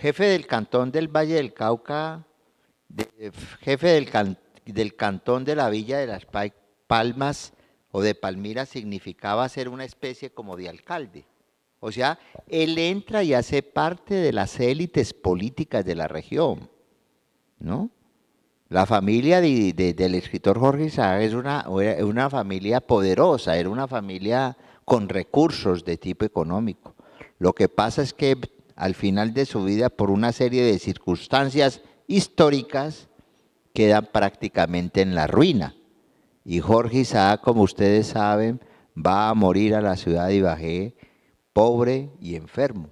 jefe del cantón del Valle del Cauca, jefe del cantón de la Villa de las Palmas o de Palmira significaba ser una especie como de alcalde. O sea, él entra y hace parte de las élites políticas de la región, ¿no? La familia del escritor Jorge Isaac era una familia poderosa, era una familia con recursos de tipo económico. Lo que pasa es que al final de su vida, por una serie de circunstancias históricas, quedan prácticamente en la ruina. Y Jorge Isaac, como ustedes saben, va a morir a la ciudad de Ibagué pobre y enfermo,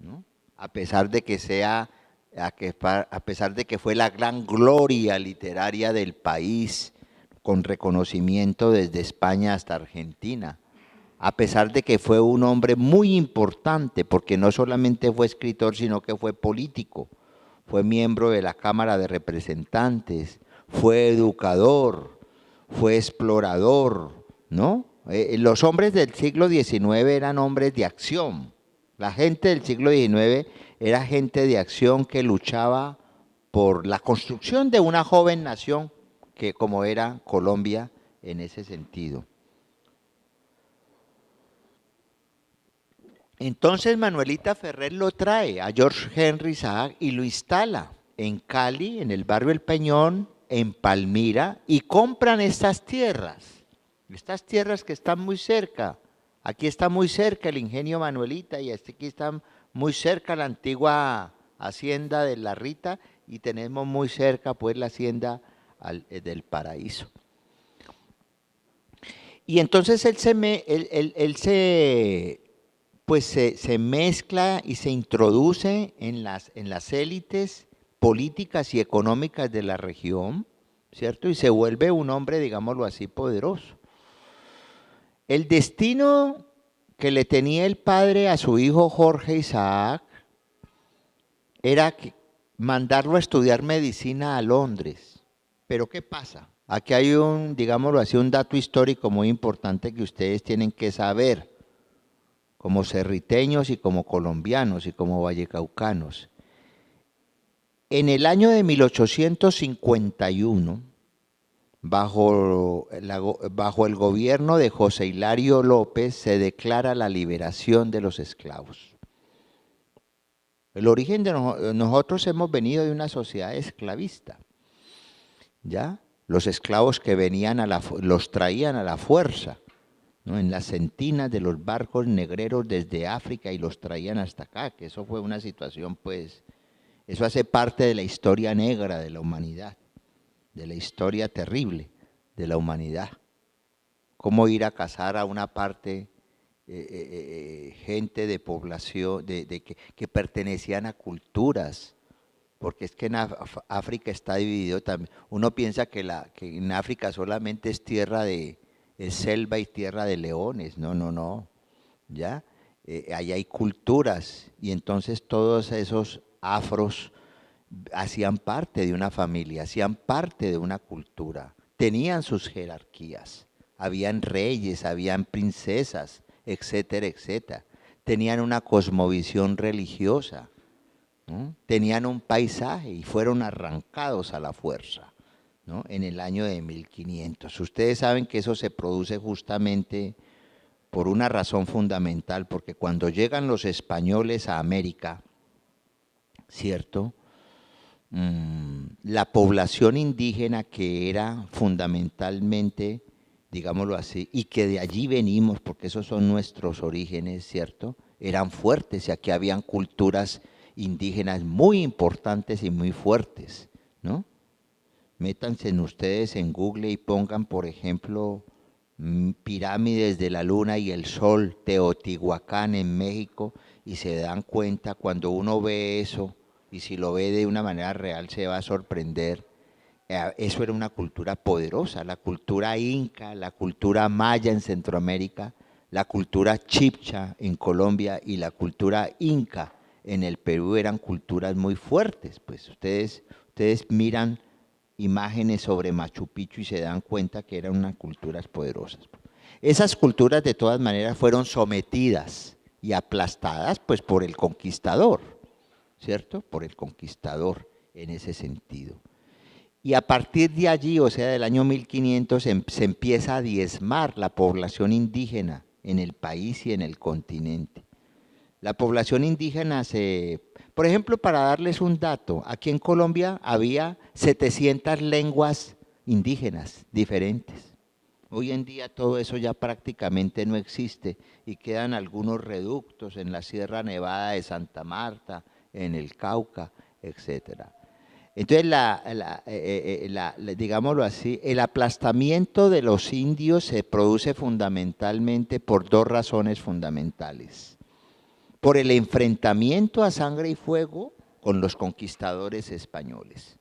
¿no? A pesar de que sea, a pesar de que fue la gran gloria literaria del país, con reconocimiento desde España hasta Argentina, a pesar de que fue un hombre muy importante, porque no solamente fue escritor, sino que fue político, fue miembro de la Cámara de Representantes, fue educador, fue explorador, ¿no? Los hombres del siglo XIX eran hombres de acción. La gente del siglo XIX era gente de acción que luchaba por la construcción de una joven nación que como era Colombia en ese sentido. Entonces Manuelita Ferrer lo trae a George Henry Isaac y lo instala en Cali, en el barrio El Peñón, en Palmira, y compran estas tierras que están muy cerca. Aquí está muy cerca el ingenio Manuelita y aquí está muy cerca la antigua hacienda de La Rita y tenemos muy cerca pues la hacienda del Paraíso. Y entonces pues se mezcla y se introduce en las élites políticas y económicas de la región, ¿cierto? Y se vuelve un hombre, digámoslo así, poderoso. El destino que le tenía el padre a su hijo Jorge Isaac era mandarlo a estudiar medicina a Londres. Pero ¿qué pasa? Aquí hay digámoslo así, un dato histórico muy importante que ustedes tienen que saber, como cerriteños y como colombianos y como vallecaucanos. En el año de 1851, bajo el gobierno de José Hilario López, se declara la liberación de los esclavos. El origen de nosotros hemos venido de una sociedad esclavista, ¿ya? Los esclavos que venían los traían a la fuerza, ¿no? En las sentinas de los barcos negreros desde África y los traían hasta acá, que eso fue una situación, pues, eso hace parte de la historia negra de la humanidad, de la historia terrible de la humanidad. Cómo ir a cazar a una parte, gente de población, que pertenecían a culturas, porque es que en África está dividido también. Uno piensa que en África solamente es tierra de selva y tierra de leones. No, no, no. ¿Ya? Ahí hay culturas y entonces todos esos afros hacían parte de una familia, hacían parte de una cultura, tenían sus jerarquías, habían reyes, habían princesas, etcétera, etcétera. Tenían una cosmovisión religiosa, ¿no? Tenían un paisaje y fueron arrancados a la fuerza, ¿no? En el año de 1500. Ustedes saben que eso se produce justamente por una razón fundamental, porque cuando llegan los españoles a América, ¿cierto? La población indígena que era fundamentalmente, digámoslo así, y que de allí venimos, porque esos son nuestros orígenes, ¿cierto? Eran fuertes y aquí habían culturas indígenas muy importantes y muy fuertes, ¿no? Métanse en ustedes en Google y pongan, por ejemplo, pirámides de la luna y el sol, Teotihuacán en México, y se dan cuenta cuando uno ve eso, y si lo ve de una manera real se va a sorprender. Eso era una cultura poderosa, la cultura inca, la cultura maya en Centroamérica, la cultura chibcha en Colombia y la cultura inca en el Perú eran culturas muy fuertes. Pues ustedes miran imágenes sobre Machu Picchu y se dan cuenta que eran unas culturas poderosas. Esas culturas de todas maneras fueron sometidas y aplastadas pues por el conquistador, ¿cierto? Por el conquistador en ese sentido. Y a partir de allí, o sea, del año 1500, se empieza a diezmar la población indígena en el país y en el continente. La población indígena por ejemplo, para darles un dato, aquí en Colombia había 700 lenguas indígenas diferentes. Hoy en día todo eso ya prácticamente no existe y quedan algunos reductos en la Sierra Nevada de Santa Marta, en el Cauca, etcétera. Entonces, digámoslo así, el aplastamiento de los indios se produce fundamentalmente por dos razones fundamentales. Por el enfrentamiento a sangre y fuego con los conquistadores españoles,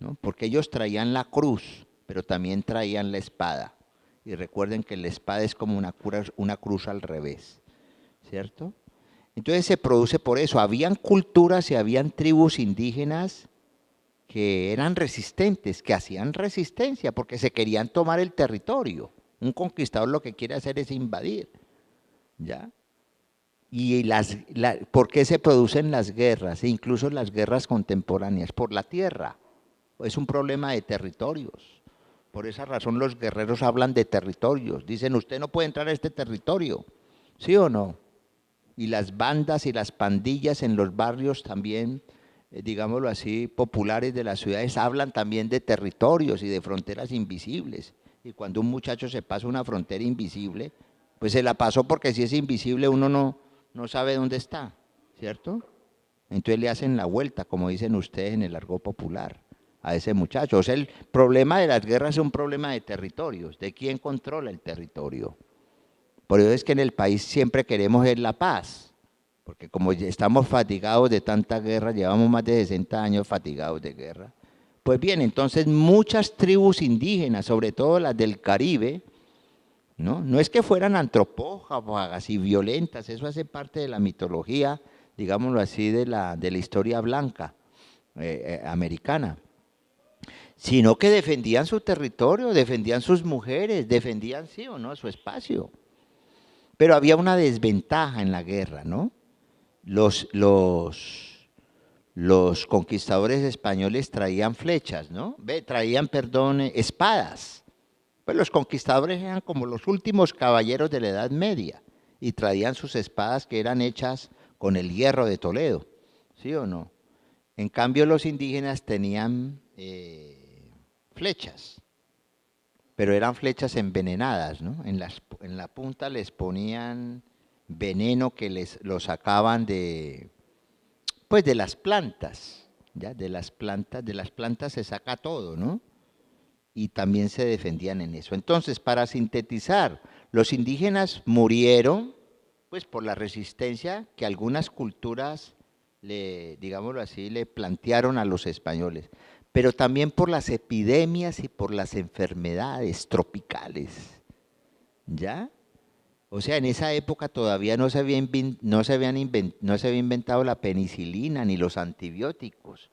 ¿no? Porque ellos traían la cruz, pero también traían la espada. Y recuerden que la espada es como una cruz al revés, ¿cierto? Entonces se produce por eso. Habían culturas y habían tribus indígenas que eran resistentes, que hacían resistencia porque se querían tomar el territorio. Un conquistador lo que quiere hacer es invadir, ¿ya? ¿Y por qué se producen las guerras, e incluso las guerras contemporáneas? Por la tierra. Es un problema de territorios. Por esa razón los guerreros hablan de territorios. Dicen, usted no puede entrar a este territorio, ¿sí o no? Y las bandas y las pandillas en los barrios también, digámoslo así, populares de las ciudades, hablan también de territorios y de fronteras invisibles. Y cuando un muchacho se pasa una frontera invisible, pues se la pasó porque si es invisible uno no sabe dónde está, ¿cierto? Entonces le hacen la vuelta, como dicen ustedes en el argot popular, a ese muchacho. O sea, el problema de las guerras es un problema de territorios, de quién controla el territorio. Por eso es que en el país siempre queremos es la paz, porque como ya estamos fatigados de tanta guerra, llevamos más de 60 años fatigados de guerra. Pues bien, entonces muchas tribus indígenas, sobre todo las del Caribe, no es que fueran antropófagas y violentas, eso hace parte de la mitología, digámoslo así, de la historia blanca americana, sino que defendían su territorio, defendían sus mujeres, defendían, sí o no, su espacio. Pero había una desventaja en la guerra, ¿no? Los conquistadores españoles traían flechas, ¿no? Traían, perdón, espadas. Pues los conquistadores eran como los últimos caballeros de la Edad Media y traían sus espadas que eran hechas con el hierro de Toledo, ¿sí o no? En cambio los indígenas tenían flechas, pero eran flechas envenenadas, ¿no? En la punta les ponían veneno que lo sacaban pues de las plantas, ¿ya? De las plantas se saca todo, ¿no? Y también se defendían en eso. Entonces, para sintetizar, los indígenas murieron pues por la resistencia que algunas culturas, digámoslo así, le plantearon a los españoles, pero también por las epidemias y por las enfermedades tropicales, ¿ya? O sea, en esa época todavía no se había inventado la penicilina ni los antibióticos.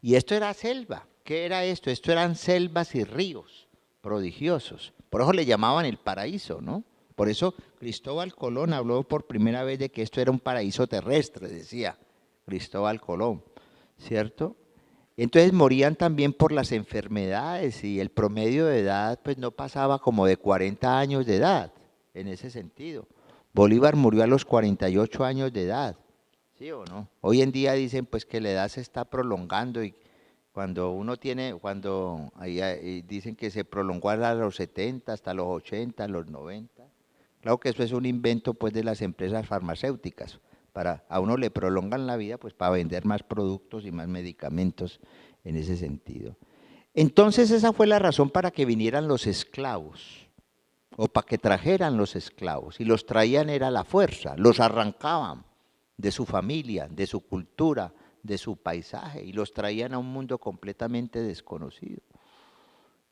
Y esto era selva. ¿Qué era esto? Esto eran selvas y ríos prodigiosos. Por eso le llamaban el paraíso, ¿no? Por eso Cristóbal Colón habló por primera vez de que esto era un paraíso terrestre, decía Cristóbal Colón, ¿cierto? Entonces morían también por las enfermedades y el promedio de edad pues no pasaba como de 40 años de edad, en ese sentido. Bolívar murió a los 48 años de edad, ¿sí o no? Hoy en día dicen pues que la edad se está prolongando y ahí dicen que se prolongó a los 70, hasta los 80, los 90. Claro que eso es un invento pues de las empresas farmacéuticas. A uno le prolongan la vida pues para vender más productos y más medicamentos en ese sentido. Entonces esa fue la razón para que vinieran los esclavos o para que trajeran los esclavos y los traían era la fuerza, los arrancaban de su familia, de su cultura, de su paisaje y los traían a un mundo completamente desconocido.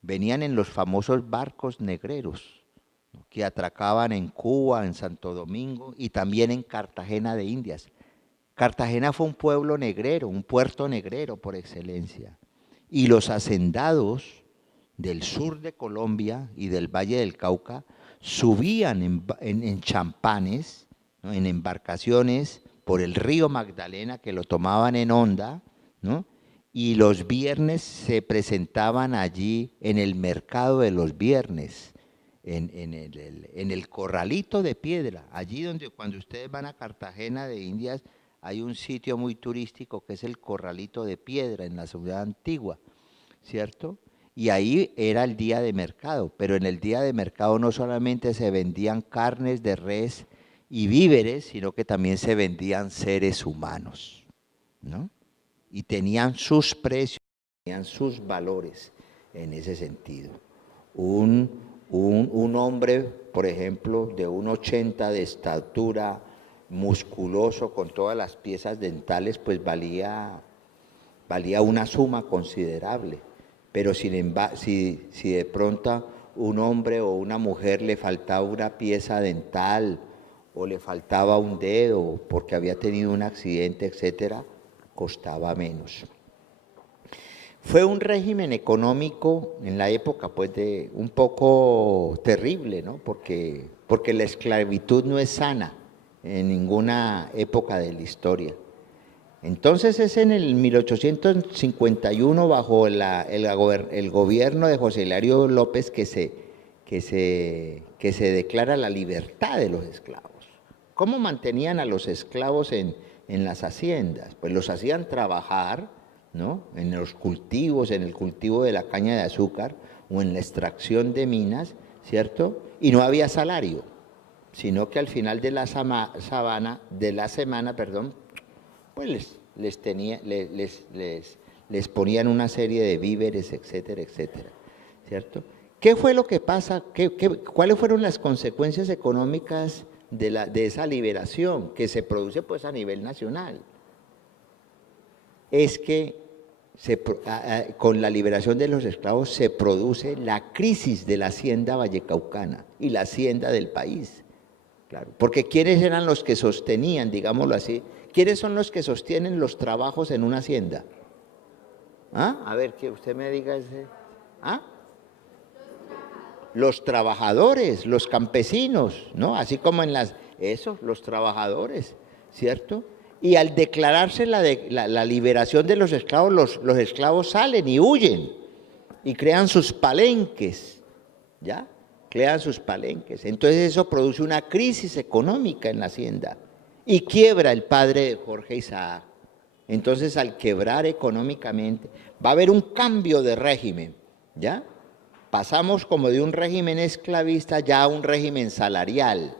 Venían en los famosos barcos negreros que atracaban en Cuba, en Santo Domingo y también en Cartagena de Indias. Cartagena fue un pueblo negrero, un puerto negrero por excelencia. Y los hacendados del sur de Colombia y del Valle del Cauca subían en champanes, ¿no? En embarcaciones por el río Magdalena, que lo tomaban en onda, ¿no? Y los viernes se presentaban allí en el mercado de los viernes, en el corralito de piedra, allí donde cuando ustedes van a Cartagena de Indias hay un sitio muy turístico que es el corralito de piedra en la ciudad antigua, ¿cierto? Y ahí era el día de mercado, pero en el día de mercado no solamente se vendían carnes de res y víveres, sino que también se vendían seres humanos, ¿no? Y tenían sus precios, tenían sus valores en ese sentido. Un hombre, por ejemplo, de 1,80 de estatura, musculoso, con todas las piezas dentales, pues valía una suma considerable. Pero sin embargo, si de pronto un hombre o una mujer le faltaba una pieza dental o le faltaba un dedo porque había tenido un accidente, etcétera, costaba menos. Fue un régimen económico en la época pues un poco terrible, ¿no? Porque la esclavitud no es sana en ninguna época de la historia. Entonces es en el 1851 bajo el gobierno de José Hilario López que se declara la libertad de los esclavos. ¿Cómo mantenían a los esclavos en las haciendas? Pues los hacían trabajar, ¿no? En los cultivos, en el cultivo de la caña de azúcar o en la extracción de minas, ¿cierto? Y no había salario, sino que al final de la semana, pues les ponían una serie de víveres, etcétera, etcétera, ¿cierto? ¿Qué fue lo que pasa? ¿Cuáles fueron las consecuencias económicas de esa liberación que se produce pues a nivel nacional? Es que con la liberación de los esclavos se produce la crisis de la hacienda vallecaucana y la hacienda del país. Claro, porque ¿quiénes eran los que sostenían, digámoslo así? ¿Quiénes son los que sostienen los trabajos en una hacienda? ¿Ah? A ver, que usted me diga ese. ¿Ah? Los trabajadores, los campesinos, ¿no? Así como los trabajadores, ¿cierto? Y al declararse la liberación de los esclavos, los esclavos salen y huyen y crean sus palenques, ¿ya? Crean sus palenques. Entonces eso produce una crisis económica en la hacienda y quiebra el padre de Jorge Isaac. Entonces al quebrar económicamente va a haber un cambio de régimen, ¿ya? Pasamos como de un régimen esclavista ya a un régimen salarial,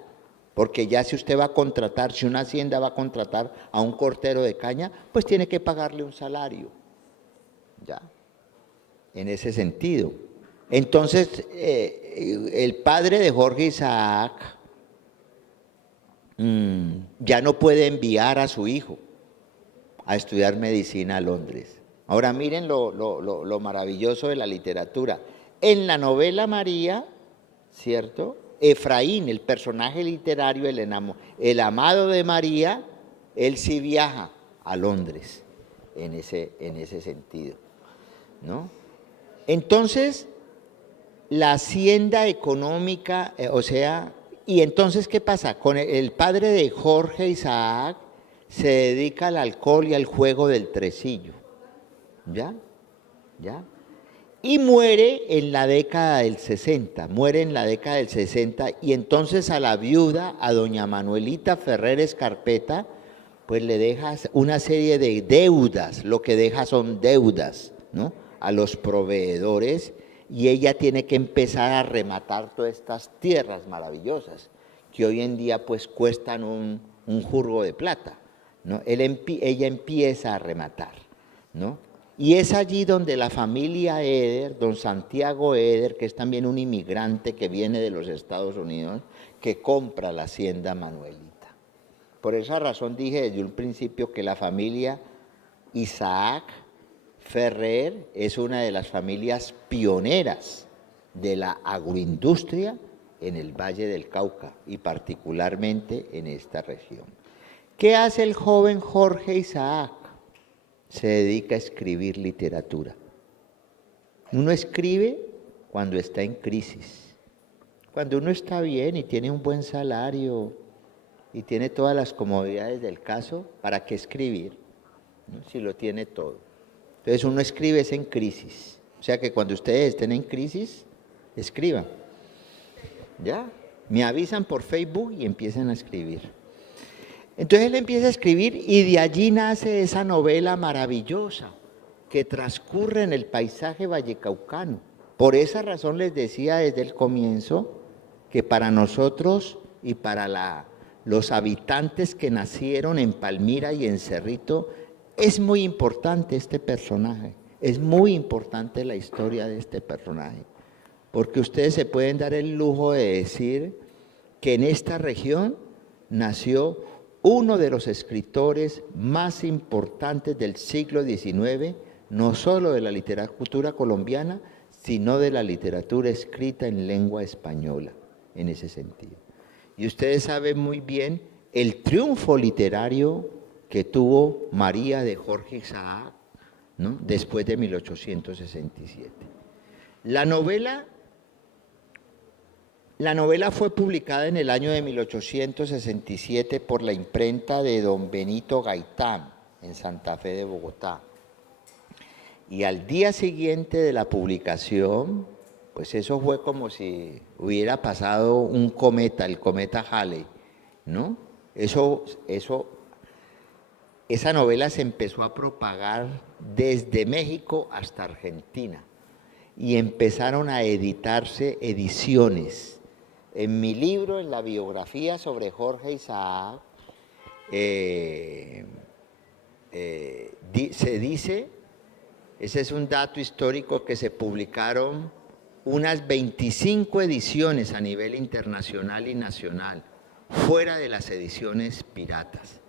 porque ya si usted va a contratar, si una hacienda va a contratar a un cortero de caña, pues tiene que pagarle un salario, ¿ya? En ese sentido. Entonces, el padre de Jorge Isaac ya no puede enviar a su hijo a estudiar medicina a Londres. Ahora miren lo maravilloso de la literatura. En la novela María, ¿cierto? Efraín, el personaje literario, el amado de María, él sí viaja a Londres en ese sentido, ¿no? Entonces, la hacienda económica, y entonces, ¿qué pasa? Con el padre de Jorge Isaac se dedica al alcohol y al juego del tresillo, ¿ya? Y muere en la década del 60, y entonces a la viuda, a doña Manuelita Ferrer Escarpeta, pues le deja una serie de deudas, lo que deja son deudas, ¿no? A los proveedores, y ella tiene que empezar a rematar todas estas tierras maravillosas, que hoy en día pues cuestan un jurgo de plata, ¿no? Ella empieza a rematar, ¿no? Y es allí donde la familia Eder, don Santiago Eder, que es también un inmigrante que viene de los Estados Unidos, que compra la hacienda Manuelita. Por esa razón dije desde un principio que la familia Isaac Ferrer es una de las familias pioneras de la agroindustria en el Valle del Cauca y particularmente en esta región. ¿Qué hace el joven Jorge Isaac? Se dedica a escribir literatura. Uno escribe cuando está en crisis, cuando uno está bien y tiene un buen salario y tiene todas las comodidades del caso, ¿para qué escribir? ¿No? Si lo tiene todo. Entonces uno escribe es en crisis. O sea que cuando ustedes estén en crisis, escriban. ¿Ya? Me avisan por Facebook y empiezan a escribir. Entonces él empieza a escribir y de allí nace esa novela maravillosa que transcurre en el paisaje vallecaucano. Por esa razón les decía desde el comienzo que para nosotros y para los habitantes que nacieron en Palmira y en Cerrito, es muy importante este personaje, es muy importante la historia de este personaje, porque ustedes se pueden dar el lujo de decir que en esta región nació uno de los escritores más importantes del siglo XIX, no solo de la literatura colombiana, sino de la literatura escrita en lengua española, en ese sentido. Y ustedes saben muy bien el triunfo literario que tuvo María de Jorge Isaac, ¿no? Después de 1867. La novela fue publicada en el año de 1867 por la imprenta de don Benito Gaitán, en Santa Fe de Bogotá. Y al día siguiente de la publicación, pues eso fue como si hubiera pasado un cometa, el cometa Halley, ¿no? Esa novela se empezó a propagar desde México hasta Argentina y empezaron a editarse ediciones. En mi libro, en la biografía sobre Jorge Isaac, se dice, ese es un dato histórico, que se publicaron unas 25 ediciones a nivel internacional y nacional, fuera de las ediciones piratas.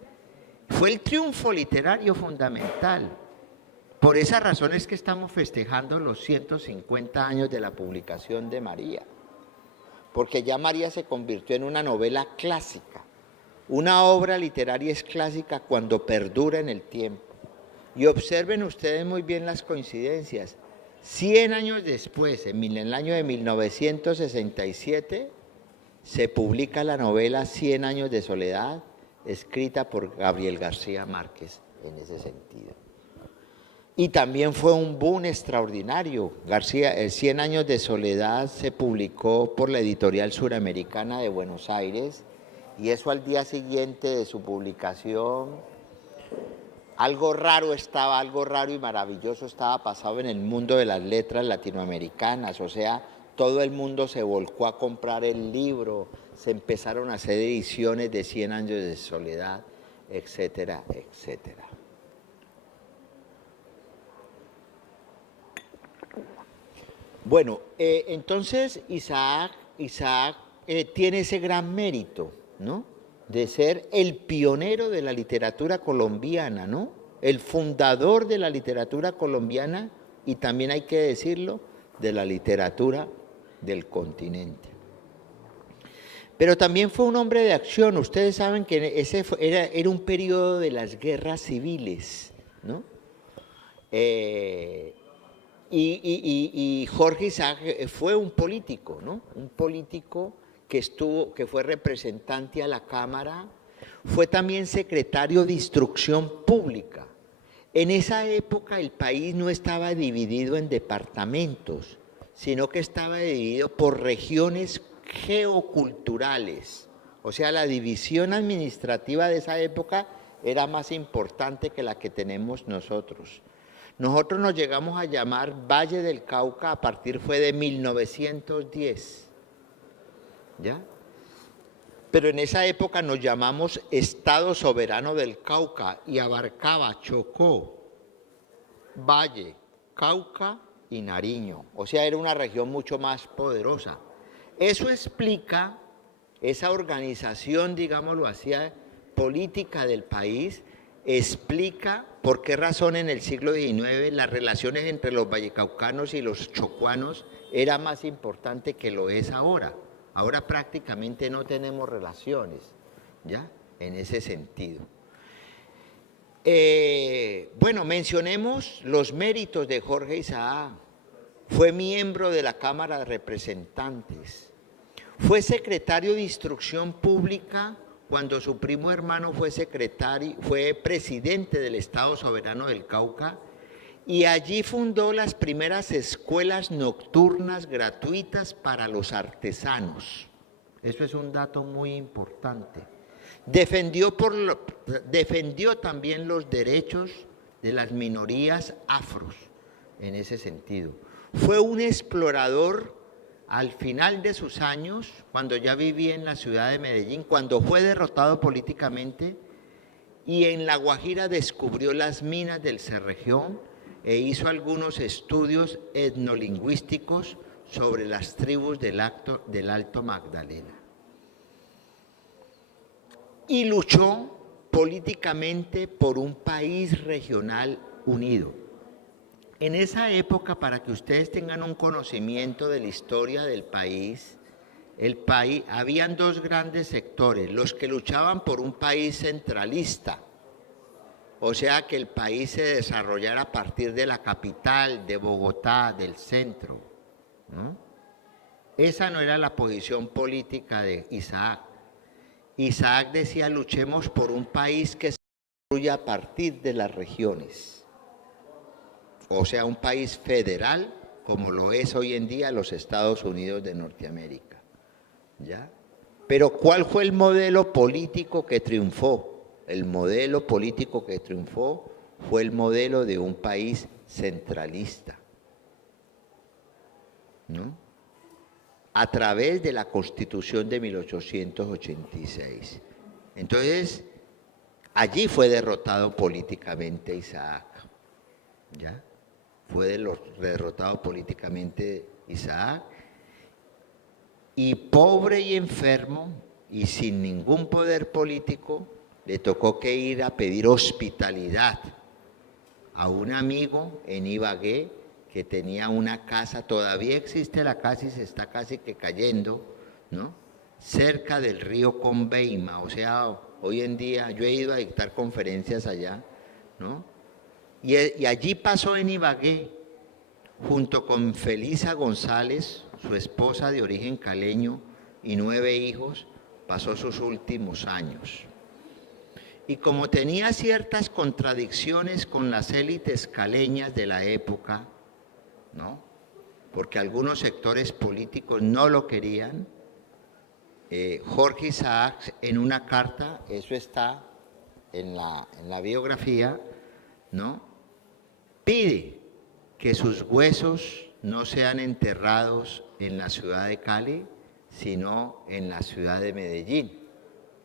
Fue el triunfo literario fundamental. Por esa razón es que estamos festejando los 150 años de la publicación de María, porque ya María se convirtió en una novela clásica. Una obra literaria es clásica cuando perdura en el tiempo. Y observen ustedes muy bien las coincidencias. 100 años después, en el año de 1967, se publica la novela 100 años de soledad, escrita por Gabriel García Márquez, en ese sentido. Y también fue un boom extraordinario. 100 años de soledad se publicó por la Editorial Suramericana de Buenos Aires, y eso al día siguiente de su publicación, algo raro y maravilloso estaba pasando en el mundo de las letras latinoamericanas. O sea, todo el mundo se volcó a comprar el libro, se empezaron a hacer ediciones de 100 años de soledad, etcétera, etcétera. Bueno, entonces Isaac tiene ese gran mérito, ¿no?, de ser el pionero de la literatura colombiana, ¿no?, el fundador de la literatura colombiana, y también hay que decirlo, de la literatura del continente. Pero también fue un hombre de acción. Ustedes saben que ese era un periodo de las guerras civiles, ¿no? Y Jorge Isaac fue un político, ¿no?, un político que fue representante a la Cámara, fue también secretario de Instrucción Pública. En esa época el país no estaba dividido en departamentos, sino que estaba dividido por regiones geoculturales. O sea, la división administrativa de esa época era más importante que la que tenemos nosotros. Nosotros nos llegamos a llamar Valle del Cauca a partir de 1910. ¿Ya? Pero en esa época nos llamamos Estado Soberano del Cauca y abarcaba Chocó, Valle, Cauca y Nariño. O sea, era una región mucho más poderosa. Eso explica esa organización, digámoslo así, política del país, explica por qué razón en el siglo XIX las relaciones entre los vallecaucanos y los chocuanos era más importante que lo es ahora. Ahora prácticamente no tenemos relaciones, ¿ya?, en ese sentido. Bueno, mencionemos los méritos de Jorge Isaac. Fue miembro de la Cámara de Representantes. Fue secretario de Instrucción Pública cuando su primo hermano fue presidente del Estado Soberano del Cauca, y allí fundó las primeras escuelas nocturnas gratuitas para los artesanos. Eso es un dato muy importante. Defendió también los derechos de las minorías afros en ese sentido. Fue un explorador al final de sus años, cuando ya vivía en la ciudad de Medellín, cuando fue derrotado políticamente, y en La Guajira descubrió las minas del Cerregión e hizo algunos estudios etnolingüísticos sobre las tribus del Alto Magdalena. Y luchó políticamente por un país regional unido. En esa época, para que ustedes tengan un conocimiento de la historia del país, habían dos grandes sectores: los que luchaban por un país centralista, o sea, que el país se desarrollara a partir de la capital, de Bogotá, del centro, ¿no? Esa no era la posición política de Isaac. Isaac decía: luchemos por un país que se desarrolla a partir de las regiones. O sea, un país federal, como lo es hoy en día los Estados Unidos de Norteamérica, ¿ya? Pero ¿cuál fue el modelo político que triunfó? El modelo político que triunfó fue el modelo de un país centralista, ¿no? A través de la Constitución de 1886. Entonces, allí fue derrotado políticamente Isaac, ¿ya? Fue derrotado políticamente Isaac, y pobre y enfermo y sin ningún poder político, le tocó que ir a pedir hospitalidad a un amigo en Ibagué que tenía una casa. Todavía existe la casa y se está casi que cayendo, ¿no? Cerca del río Conveima. O sea, hoy en día yo he ido a dictar conferencias allá, ¿no? Y allí pasó en Ibagué, junto con Felisa González, su esposa de origen caleño, y 9 hijos, pasó sus últimos años. Y como tenía ciertas contradicciones con las élites caleñas de la época, ¿no? Porque algunos sectores políticos no lo querían, Jorge Isaac, en una carta, eso está en la biografía, ¿no?, pide que sus huesos no sean enterrados en la ciudad de Cali, sino en la ciudad de Medellín.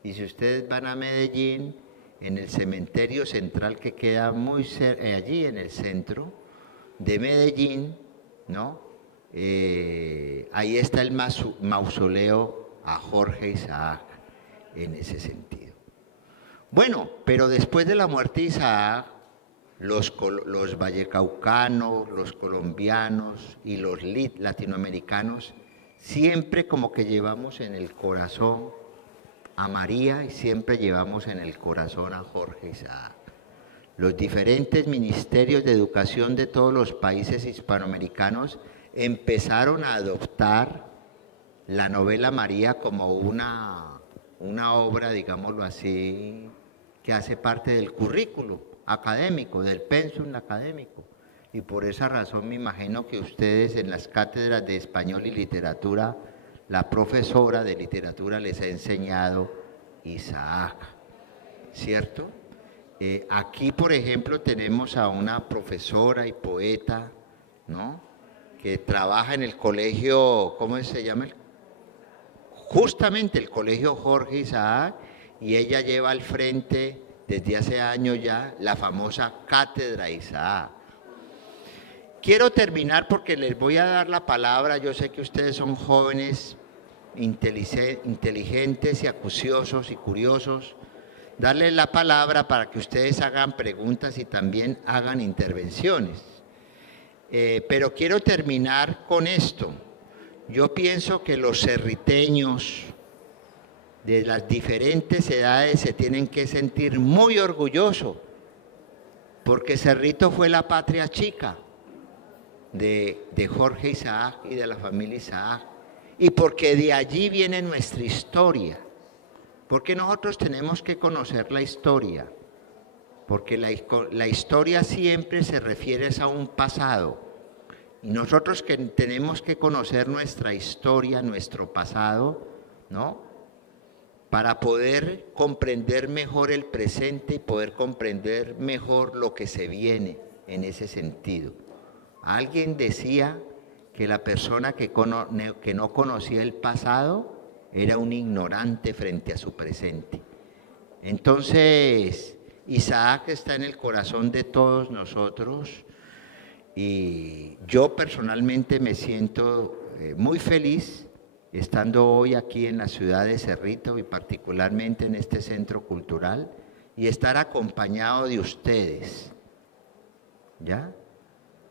Y si ustedes van a Medellín, en el cementerio central que queda muy allí en el centro de Medellín, ¿no?, ahí está el mausoleo a Jorge Isaac en ese sentido. Bueno, pero después de la muerte de Isaac, los vallecaucanos, los colombianos y los latinoamericanos siempre como que llevamos en el corazón a María y siempre llevamos en el corazón a Jorge Isaac. Los diferentes ministerios de educación de todos los países hispanoamericanos empezaron a adoptar la novela María como una obra, digámoslo así, que hace parte del currículo académico, del pensum académico. Y por esa razón me imagino que ustedes en las cátedras de español y literatura, la profesora de literatura les ha enseñado Isaac, ¿cierto? Aquí, por ejemplo, tenemos a una profesora y poeta, ¿no?, que trabaja en el colegio, ¿cómo se llama? Justamente el colegio Jorge Isaac, y ella lleva al frente desde hace años ya la famosa Cátedra Isaac. Quiero terminar porque les voy a dar la palabra. Yo sé que ustedes son jóvenes, inteligentes y acuciosos y curiosos. Darles la palabra para que ustedes hagan preguntas y también hagan intervenciones. Pero quiero terminar con esto. Yo pienso que los cerriteños de las diferentes edades se tienen que sentir muy orgullosos, porque Cerrito fue la patria chica de Jorge Isaac y de la familia Isaac, y porque de allí viene nuestra historia, Porque nosotros tenemos que conocer la historia, porque la historia siempre se refiere a un pasado. Y nosotros que tenemos que conocer nuestra historia, nuestro pasado, ¿no? Para poder comprender mejor el presente y poder comprender mejor lo que se viene en ese sentido. Alguien decía que la persona que no conocía el pasado era un ignorante frente a su presente. Entonces, Isaac está en el corazón de todos nosotros y yo personalmente me siento muy feliz estando hoy aquí en la ciudad de Cerrito y particularmente en este centro cultural y estar acompañado de ustedes, ¿ya?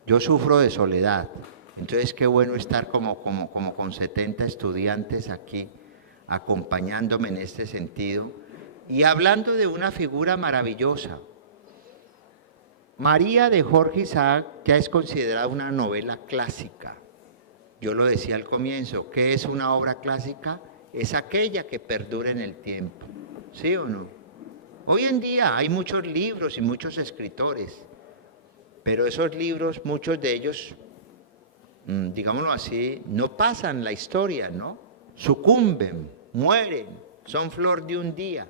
Yo sufro de soledad, entonces qué bueno estar como con 70 estudiantes aquí acompañándome en este sentido y hablando de una figura maravillosa. María de Jorge Isaac ya es considerada una novela clásica. Yo lo decía al comienzo, ¿qué es una obra clásica? Es aquella que perdura en el tiempo, ¿sí o no? Hoy en día hay muchos libros y muchos escritores, pero esos libros, muchos de ellos, digámoslo así, no pasan la historia, ¿no? Sucumben, mueren, son flor de un día.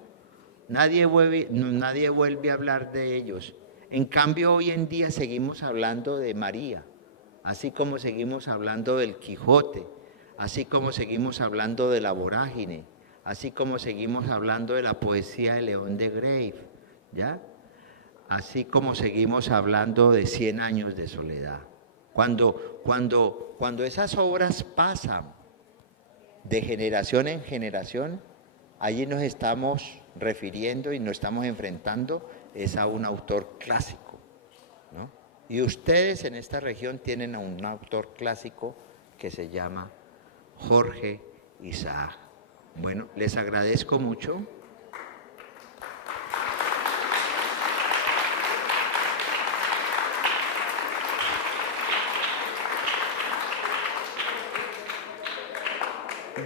Nadie vuelve a hablar de ellos. En cambio, hoy en día seguimos hablando de María, así como seguimos hablando del Quijote, así como seguimos hablando de la vorágine, así como seguimos hablando de la poesía de León de Greiff, ¿ya? Así como seguimos hablando de 100 años de soledad. Cuando esas obras pasan de generación en generación, allí nos estamos refiriendo y nos estamos enfrentando es a un autor clásico, ¿no? Y ustedes en esta región tienen a un autor clásico que se llama Jorge Isaac. Bueno, les agradezco mucho.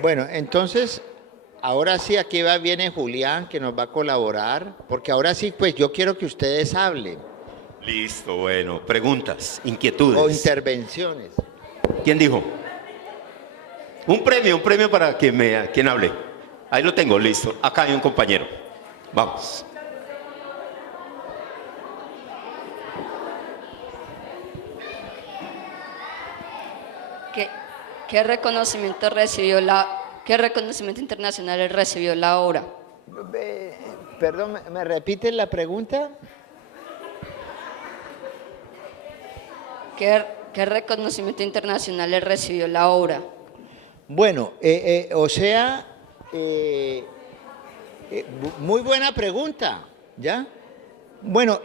Bueno, entonces, ahora sí, aquí viene Julián, que nos va a colaborar, porque ahora sí, pues yo quiero que ustedes hablen. Listo, bueno. Preguntas, inquietudes. O intervenciones. ¿Quién dijo? Un premio para quien hable. Ahí lo tengo, listo. Acá hay un compañero. Vamos. ¿Qué reconocimiento internacional recibió la obra? Perdón, ¿me repiten la pregunta? ¿Qué reconocimiento internacional recibió la obra? Bueno, muy buena pregunta, ¿ya? Bueno,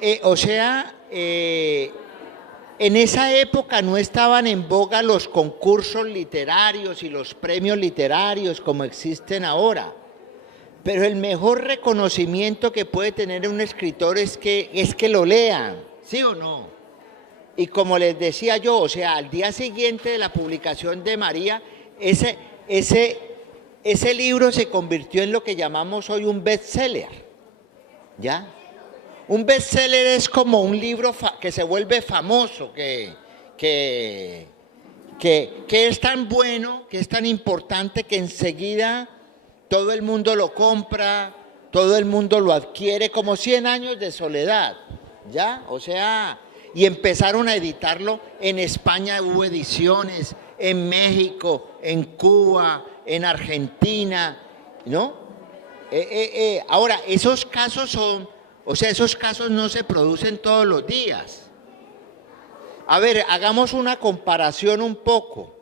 en esa época no estaban en boga los concursos literarios y los premios literarios como existen ahora. Pero el mejor reconocimiento que puede tener un escritor es que lo lean, ¿sí o no? Y como les decía yo, al día siguiente de la publicación de María, ese libro se convirtió en lo que llamamos hoy un bestseller, ¿ya? Un bestseller es como un libro que se vuelve famoso, que es tan bueno, que es tan importante que enseguida todo el mundo lo compra, todo el mundo lo adquiere, como 100 años de soledad, ¿ya? Y empezaron a editarlo. En España hubo ediciones, en México, en Cuba, en Argentina, ¿no? Ahora, esos casos no se producen todos los días. A ver, hagamos una comparación un poco.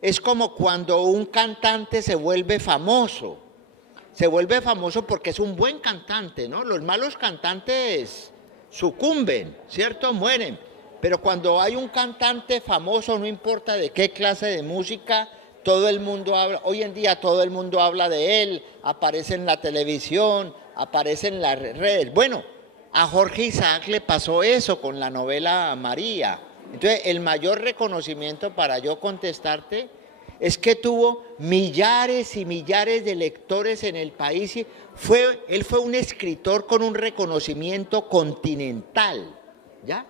Es como cuando un cantante se vuelve famoso. Se vuelve famoso porque es un buen cantante, ¿no? Los malos cantantes sucumben, ¿cierto? Mueren. Pero cuando hay un cantante famoso, no importa de qué clase de música, todo el mundo habla. Hoy en día todo el mundo habla de él, aparece en la televisión, aparece en las redes. Bueno, a Jorge Isaac le pasó eso con la novela María. Entonces, el mayor reconocimiento para yo contestarte es que tuvo millares y millares de lectores en el país y él fue un escritor con un reconocimiento continental, ¿ya?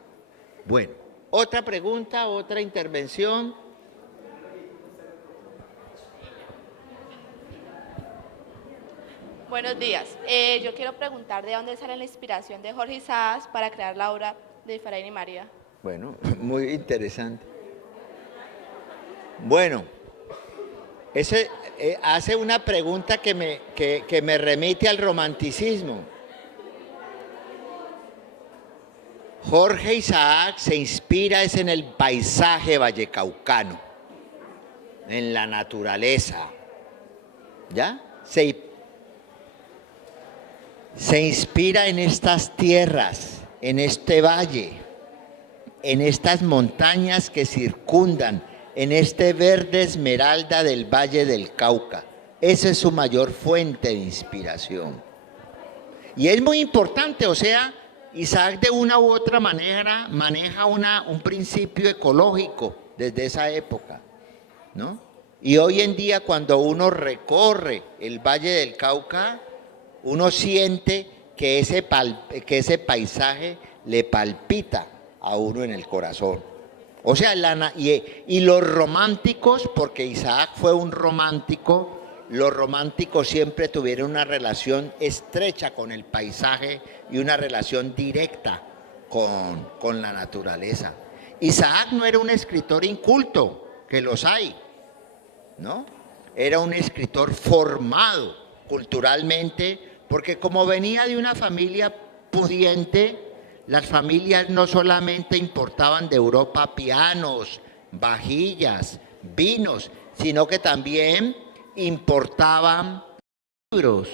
Bueno, otra pregunta, otra intervención. Buenos días. Yo quiero preguntar de dónde sale la inspiración de Jorge Isaacs para crear la obra de Efraín y María. Bueno, muy interesante. Bueno, ese hace una pregunta que me remite al romanticismo. Jorge Isaacs se inspira es en el paisaje vallecaucano, en la naturaleza, ¿ya? Se inspira en estas tierras, en este valle, en estas montañas que circundan, en este verde esmeralda del Valle del Cauca. Esa es su mayor fuente de inspiración. Y es muy importante, o sea, Isaac de una u otra manera maneja un principio ecológico desde esa época, ¿no? Y hoy en día cuando uno recorre el Valle del Cauca, uno siente que ese paisaje le palpita a uno en el corazón. O sea, y los románticos, porque Isaac fue un romántico, los románticos siempre tuvieron una relación estrecha con el paisaje y una relación directa con la naturaleza. Isaac no era un escritor inculto, que los hay, ¿no? Era un escritor formado culturalmente, porque como venía de una familia pudiente, las familias no solamente importaban de Europa pianos, vajillas, vinos, sino que también importaban libros.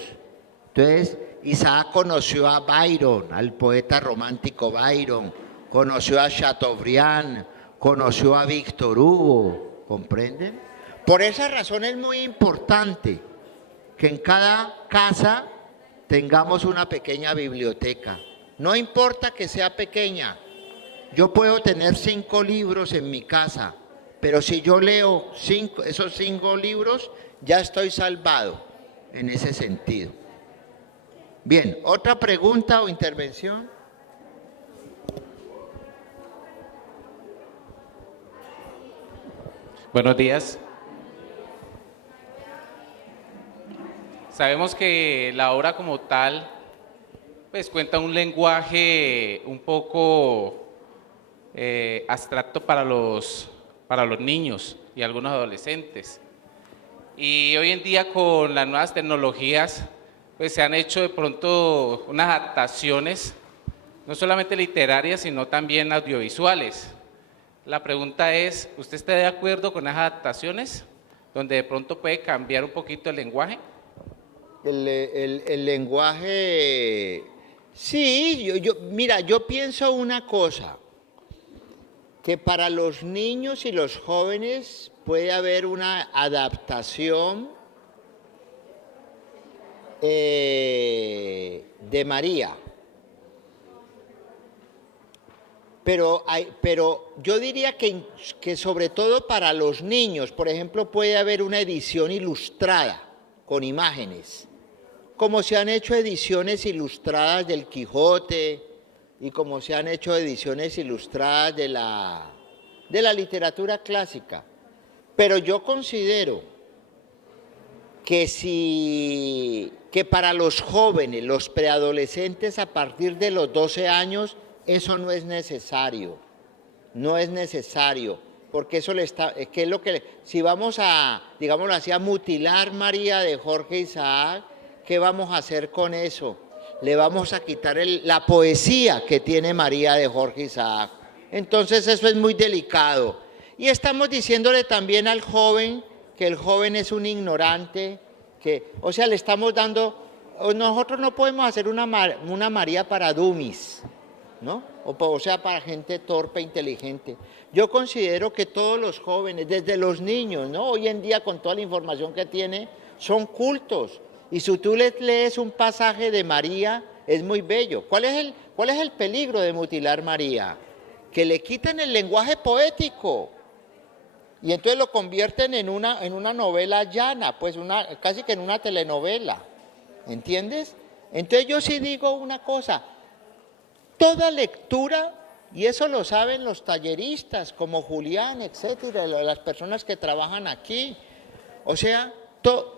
Entonces, Isaac conoció a Byron, al poeta romántico Byron, conoció a Chateaubriand, conoció a Víctor Hugo, ¿comprenden? Por esa razón es muy importante que en cada casa tengamos una pequeña biblioteca. No importa que sea pequeña, yo puedo tener 5 libros en mi casa, pero si yo leo esos 5 libros, ya estoy salvado en ese sentido. Bien, ¿otra pregunta o intervención? Buenos días. Sabemos que la obra como tal pues cuenta un lenguaje un poco abstracto para los niños y algunos adolescentes. Y hoy en día con las nuevas tecnologías pues se han hecho de pronto unas adaptaciones, no solamente literarias, sino también audiovisuales. La pregunta es, ¿usted está de acuerdo con esas adaptaciones, donde de pronto puede cambiar un poquito el lenguaje? El lenguaje, sí, mira, yo pienso una cosa, que para los niños y los jóvenes puede haber una adaptación de María. Pero yo diría que sobre todo para los niños, por ejemplo, puede haber una edición ilustrada con imágenes, como se han hecho ediciones ilustradas del Quijote y como se han hecho ediciones ilustradas de la literatura clásica. Pero yo considero que para los jóvenes, los preadolescentes a partir de los 12 años, eso no es necesario, porque eso que es lo que, si vamos a, digámoslo así, a mutilar María de Jorge Isaac, ¿qué vamos a hacer con eso? Le vamos a quitar la poesía que tiene María de Jorge Isaac. Entonces eso es muy delicado. Y estamos diciéndole también al joven que el joven es un ignorante, o sea, le estamos dando, nosotros no podemos hacer una María para dummies, ¿no? O sea, para gente torpe, inteligente. Yo considero que todos los jóvenes, desde los niños, ¿no? Hoy en día con toda la información que tiene, son cultos. Y si tú lees un pasaje de María, es muy bello. ¿Cuál es el peligro de mutilar María? Que le quiten el lenguaje poético. Y entonces lo convierten en una novela llana, pues casi que en una telenovela, ¿entiendes? Entonces yo sí digo una cosa, toda lectura, y eso lo saben los talleristas como Julián, etcétera, las personas que trabajan aquí, o sea,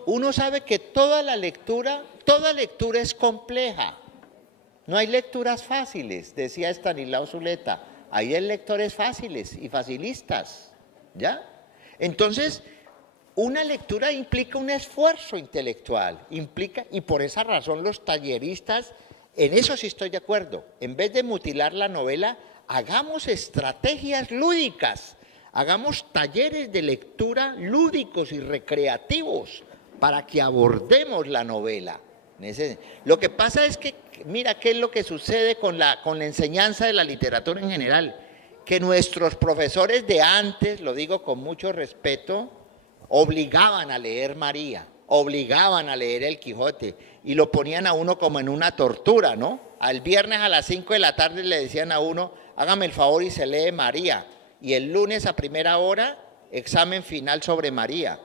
uno sabe que toda lectura es compleja. No hay lecturas fáciles, decía Estanislao Zuleta, hay lectores fáciles y facilistas, ¿ya? Entonces, una lectura implica un esfuerzo intelectual, y por esa razón los talleristas, en eso sí estoy de acuerdo, en vez de mutilar la novela, hagamos estrategias lúdicas, hagamos talleres de lectura lúdicos y recreativos para que abordemos la novela. Lo que pasa es que, mira, ¿qué es lo que sucede con la enseñanza de la literatura en general? Que nuestros profesores de antes, lo digo con mucho respeto, obligaban a leer María, obligaban a leer el Quijote y lo ponían a uno como en una tortura, ¿no? Al viernes a las 5 de la tarde le decían a uno, hágame el favor y se lee María. Y el lunes a primera hora, examen final sobre María.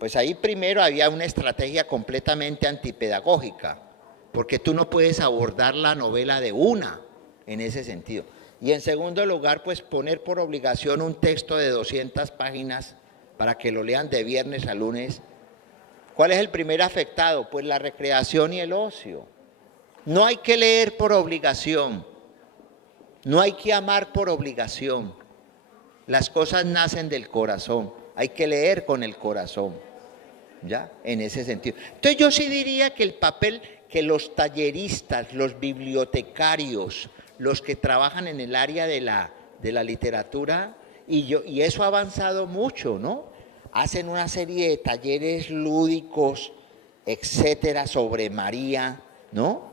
Pues ahí primero había una estrategia completamente antipedagógica, porque tú no puedes abordar la novela de una en ese sentido. Y en segundo lugar, pues poner por obligación un texto de 200 páginas para que lo lean de viernes a lunes. ¿Cuál es el primer afectado? Pues la recreación y el ocio. No hay que leer por obligación, no hay que amar por obligación. Las cosas nacen del corazón, hay que leer con el corazón, ¿ya? En ese sentido. Entonces yo sí diría que el papel que los talleristas, los bibliotecarios, los que trabajan en el área de la literatura, y eso ha avanzado mucho, ¿no? Hacen una serie de talleres lúdicos, etcétera, sobre María, ¿no?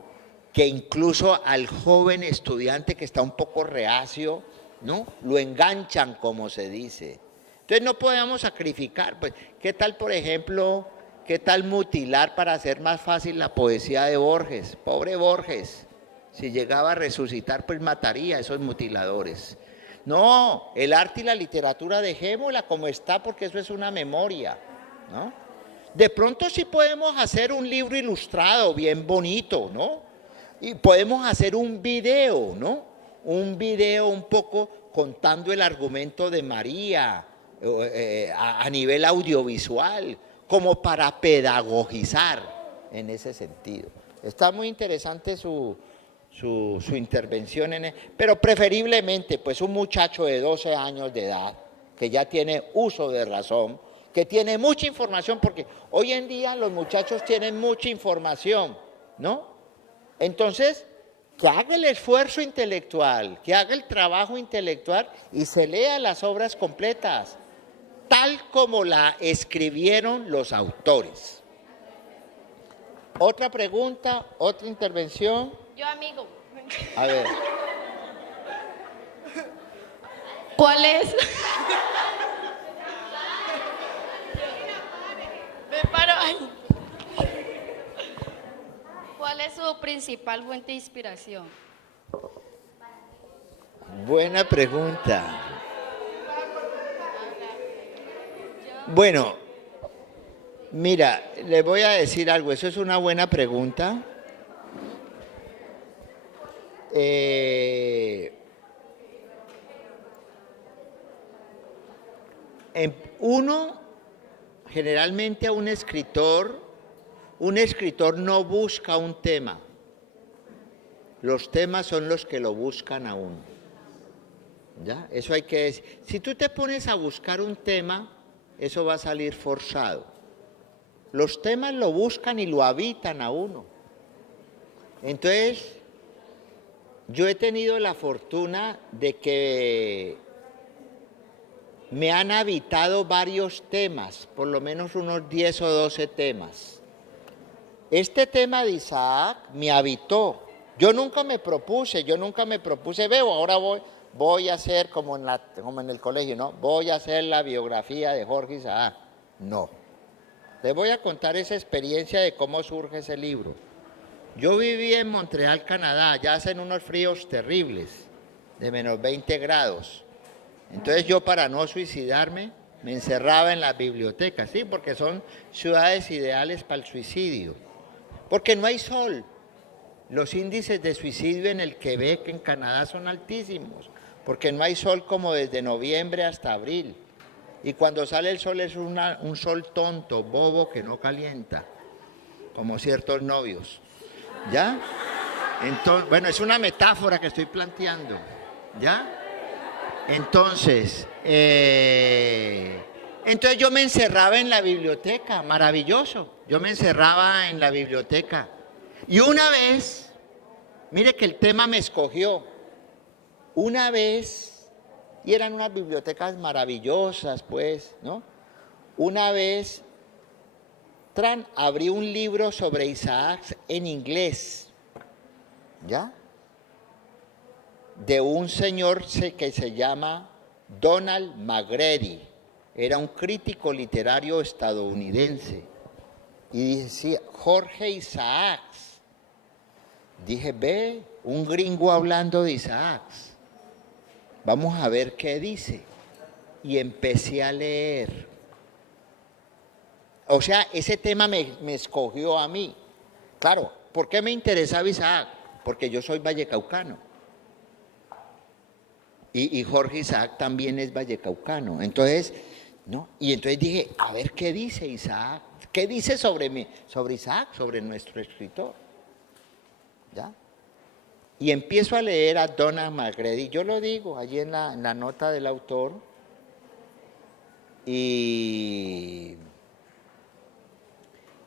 Que incluso al joven estudiante que está un poco reacio, ¿no? Lo enganchan, como se dice. Entonces no podemos sacrificar, pues, ¿qué tal, por ejemplo, qué tal mutilar para hacer más fácil la poesía de Borges? Pobre Borges, si llegaba a resucitar, pues mataría a esos mutiladores. No, el arte y la literatura dejémosla como está, porque eso es una memoria, ¿no? De pronto sí podemos hacer un libro ilustrado bien bonito, ¿no? Y podemos hacer un video, ¿no? Un video un poco contando el argumento de María a nivel audiovisual, como para pedagogizar en ese sentido. Está muy interesante su intervención, pero preferiblemente pues un muchacho de 12 años de edad, que ya tiene uso de razón, que tiene mucha información, porque hoy en día los muchachos tienen mucha información, ¿no? Entonces, que haga el esfuerzo intelectual, que haga el trabajo intelectual y se lea las obras completas, tal como la escribieron los autores. Otra pregunta, otra intervención. Yo, amigo. A ver. ¿Cuál es? Me paro. Ay. ¿Cuál es su principal fuente de inspiración? Buena pregunta. Bueno, mira, le voy a decir algo, eso es una buena pregunta. Uno, generalmente a un escritor no busca un tema. Los temas son los que lo buscan a uno. ¿Ya? Eso hay que decir. Si tú te pones a buscar un tema, eso va a salir forzado. Los temas lo buscan y lo habitan a uno. Entonces, yo he tenido la fortuna de que me han habitado varios temas, por lo menos unos 10 o 12 temas. Este tema de Isaac me habitó. Yo nunca me propuse, ahora voy a hacer como en el colegio, ¿no? Voy a hacer la biografía de Jorge Isaac. No. Les voy a contar esa experiencia de cómo surge ese libro. Yo viví en Montreal, Canadá, ya hacen unos fríos terribles, de menos 20 grados. Entonces yo, para no suicidarme, me encerraba en las bibliotecas, ¿sí? Porque son ciudades ideales para el suicidio. Porque no hay sol. Los índices de suicidio en el Quebec, en Canadá, son altísimos, porque no hay sol como desde noviembre hasta abril. Y cuando sale el sol es un sol tonto, bobo, que no calienta, como ciertos novios. ¿Ya? Entonces, bueno, es una metáfora que estoy planteando. ¿Ya? Entonces yo me encerraba en la biblioteca, maravilloso. Yo me encerraba en la biblioteca. Y una vez, mire que el tema me escogió, una vez, y eran unas bibliotecas maravillosas, pues, ¿no? Una vez, abrí un libro sobre Isaac en inglés, ¿ya? De un señor que se llama Donald McGrady, era un crítico literario estadounidense, y decía Jorge Isaacs. Dije, ve, un gringo hablando de Isaacs, vamos a ver qué dice. Y empecé a leer. O sea, ese tema me escogió a mí. Claro, ¿por qué me interesaba Isaac? Porque yo soy vallecaucano. Y Jorge Isaac también es vallecaucano. Entonces, ¿no? Y entonces dije, a ver qué dice Isaac. ¿Qué dice sobre mí? Sobre Isaac, sobre nuestro escritor. ¿Ya? Y empiezo a leer a Donald McGrady, yo lo digo allí en la nota del autor, y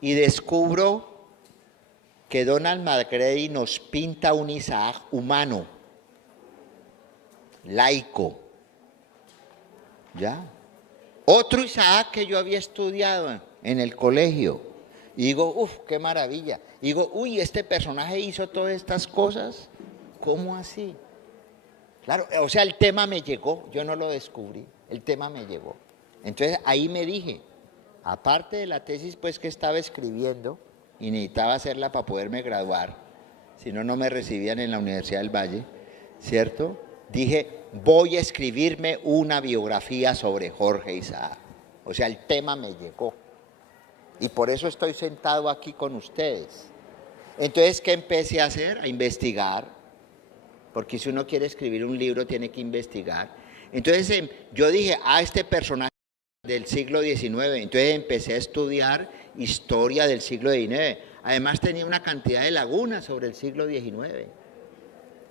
descubro que Donald McGrady nos pinta un Isaac humano, laico, ¿ya? Otro Isaac que yo había estudiado en el colegio. Y digo, uff, qué maravilla. Y digo, uy, este personaje hizo todas estas cosas. ¿Cómo así? Claro, o sea, el tema me llegó, yo no lo descubrí, el tema me llegó. Entonces ahí me dije, aparte de la tesis pues que estaba escribiendo, y necesitaba hacerla para poderme graduar, si no, no me recibían en la Universidad del Valle, ¿cierto? Dije, voy a escribirme una biografía sobre Jorge Isaac. O sea, el tema me llegó. Y por eso estoy sentado aquí con ustedes. Entonces, ¿qué empecé a hacer? A investigar. Porque si uno quiere escribir un libro, tiene que investigar. Entonces, yo dije, este personaje del siglo XIX. Entonces, empecé a estudiar historia del siglo XIX. Además, tenía una cantidad de lagunas sobre el siglo XIX.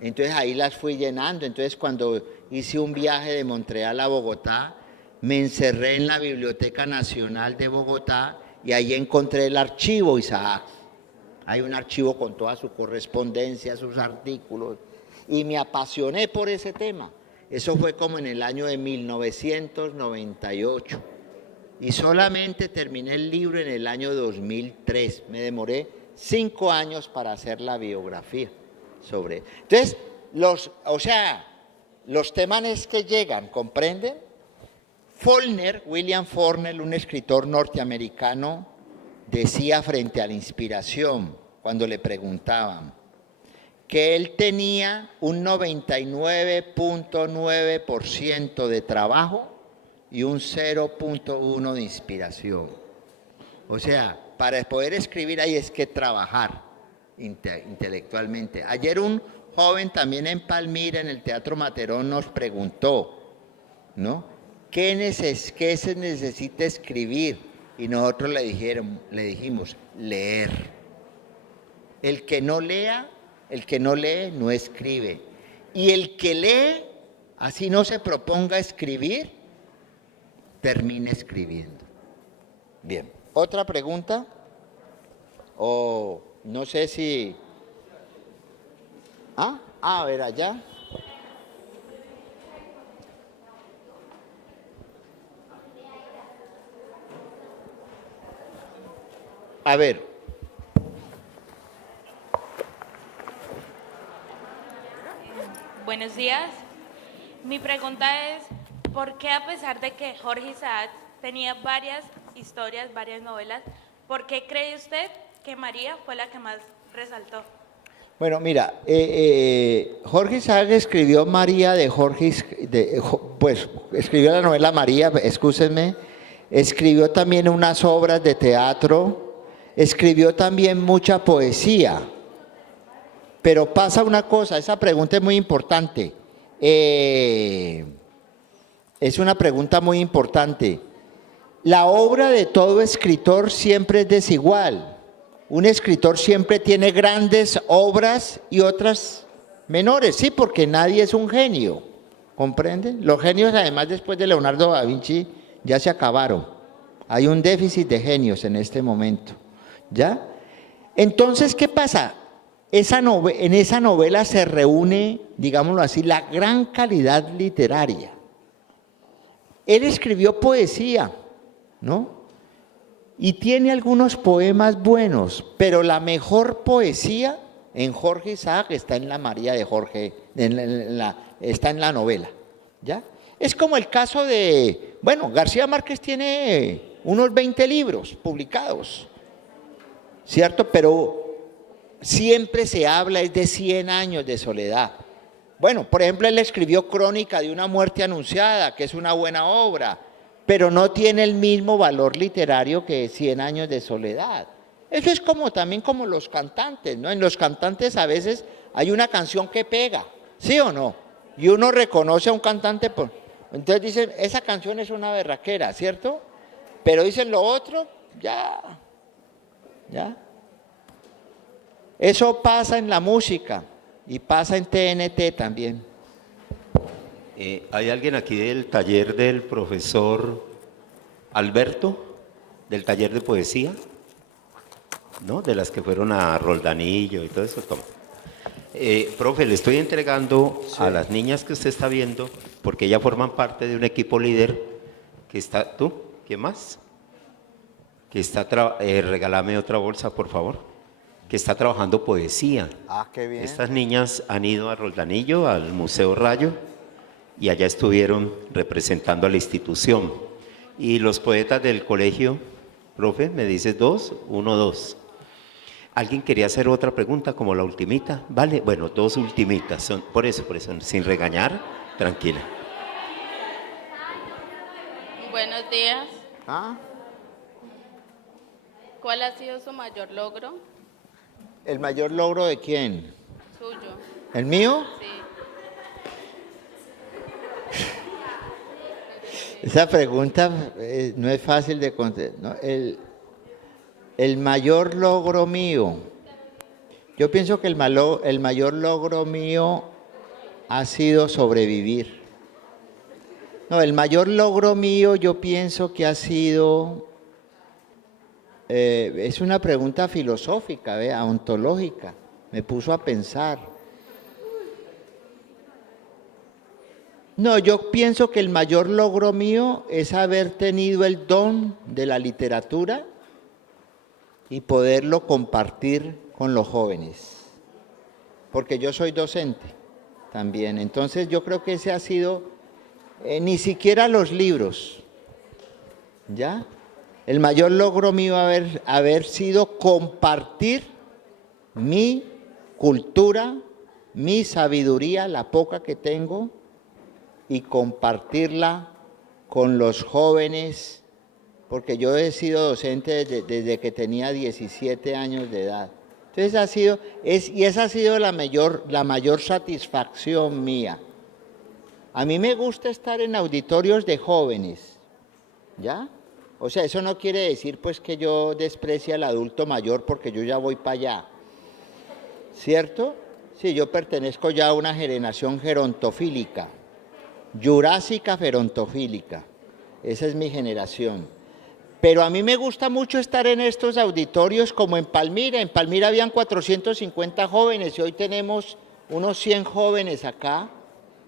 Entonces, ahí las fui llenando. Entonces, cuando hice un viaje de Montreal a Bogotá, me encerré en la Biblioteca Nacional de Bogotá, y ahí encontré el archivo Isaac. Hay un archivo con toda su correspondencia, sus artículos, y me apasioné por ese tema. Eso fue como en el año de 1998. Y solamente terminé el libro en el año 2003. Me demoré 5 años para hacer la biografía sobre. Entonces, los temas que llegan, ¿comprenden? Faulkner, William Faulkner, un escritor norteamericano, decía frente a la inspiración, cuando le preguntaban, que él tenía un 99.9% de trabajo y un 0.1% de inspiración. O sea, para poder escribir hay que trabajar intelectualmente. Ayer un joven también en Palmira, en el Teatro Materón, nos preguntó, ¿no? ¿Qué se necesita escribir? Y nosotros le dijimos, leer. El que no lee no escribe. Y el que lee, así no se proponga escribir, termina escribiendo. Bien, ¿otra pregunta? O no sé si... a ver, allá. A ver. Buenos días. Mi pregunta es, ¿por qué a pesar de que Jorge Isaac tenía varias historias, varias novelas, por qué cree usted que María fue la que más resaltó? Bueno, mira, Jorge Isaac escribió María de pues escribió la novela María, excúsenme, escribió también unas obras de teatro, escribió también mucha poesía. Pero pasa una cosa, esa pregunta es muy importante. Es una pregunta muy importante. La obra de todo escritor siempre es desigual. Un escritor siempre tiene grandes obras y otras menores, sí, porque nadie es un genio, ¿comprende? Los genios, además, después de Leonardo da Vinci, ya se acabaron. Hay un déficit de genios en este momento, ¿ya? Entonces, ¿qué pasa? En esa novela se reúne, digámoslo así, la gran calidad literaria. Él escribió poesía, ¿no? Y tiene algunos poemas buenos, pero la mejor poesía en Jorge Isaac está en la María de Jorge, está en la novela, ¿ya? Es como el caso de, bueno, García Márquez tiene unos 20 libros publicados, ¿cierto? Pero siempre se habla es de 100 años de soledad. Bueno, por ejemplo, él escribió Crónica de una muerte anunciada, que es una buena obra, pero no tiene el mismo valor literario que 100 años de soledad. Eso es como también como los cantantes, ¿no? En los cantantes a veces hay una canción que pega, ¿sí o no? Y uno reconoce a un cantante, entonces dicen, esa canción es una berraquera, ¿cierto? Pero dicen lo otro, ya. Eso pasa en la música y pasa en TNT también. ¿Hay alguien aquí del taller del profesor Alberto? ¿Del taller de poesía? ¿No? De las que fueron a Roldanillo y todo eso. Toma. Profe, le estoy entregando a las niñas que usted está viendo, porque ellas forman parte de un equipo líder que está... ¿Tú? ¿Quién más? Que está... regálame otra bolsa, por favor. Que está trabajando poesía. Ah, qué bien. Estas niñas han ido a Roldanillo, al Museo Rayo, y allá estuvieron representando a la institución. Y los poetas del colegio, profe, ¿me dices 2? 1, 2. ¿Alguien quería hacer otra pregunta como la ultimita? Vale, bueno, 2 ultimitas, son, por eso, sin regañar, tranquila. Buenos días. ¿Ah? ¿Cuál ha sido su mayor logro? ¿El mayor logro de quién? Suyo. ¿El mío? Sí. Esa pregunta no es fácil de contestar, ¿no? El mayor logro mío, yo pienso que el mayor logro mío ha sido sobrevivir. No, el mayor logro mío yo pienso que ha sido, es una pregunta filosófica, ontológica, me puso a pensar. No, yo pienso que el mayor logro mío es haber tenido el don de la literatura y poderlo compartir con los jóvenes, porque yo soy docente también, entonces yo creo que ese ha sido, ni siquiera los libros, ¿ya? El mayor logro mío haber sido compartir mi cultura, mi sabiduría, la poca que tengo, y compartirla con los jóvenes, porque yo he sido docente desde que tenía 17 años de edad. Entonces esa ha sido la mayor satisfacción mía. A mí me gusta estar en auditorios de jóvenes, ¿ya? O sea, eso no quiere decir pues que yo desprecie al adulto mayor porque yo ya voy para allá, ¿cierto? Sí, yo pertenezco ya a una generación gerontofílica. Jurásica ferontofílica, esa es mi generación. Pero a mí me gusta mucho estar en estos auditorios como en Palmira habían 450 jóvenes y hoy tenemos unos 100 jóvenes acá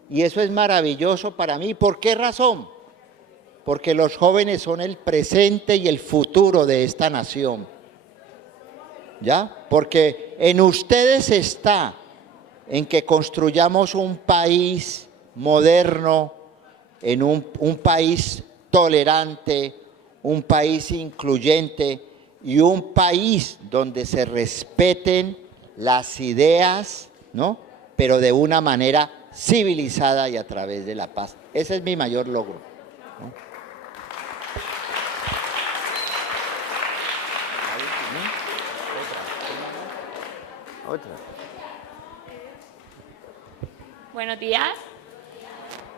y eso es maravilloso para mí. ¿Por qué razón? Porque los jóvenes son el presente y el futuro de esta nación, ¿ya? Porque en ustedes está en que construyamos un país moderno, en un país tolerante, un país incluyente y un país donde se respeten las ideas, ¿no? Pero de una manera civilizada y a través de la paz. Ese es mi mayor logro, ¿no? Otra. Buenos días.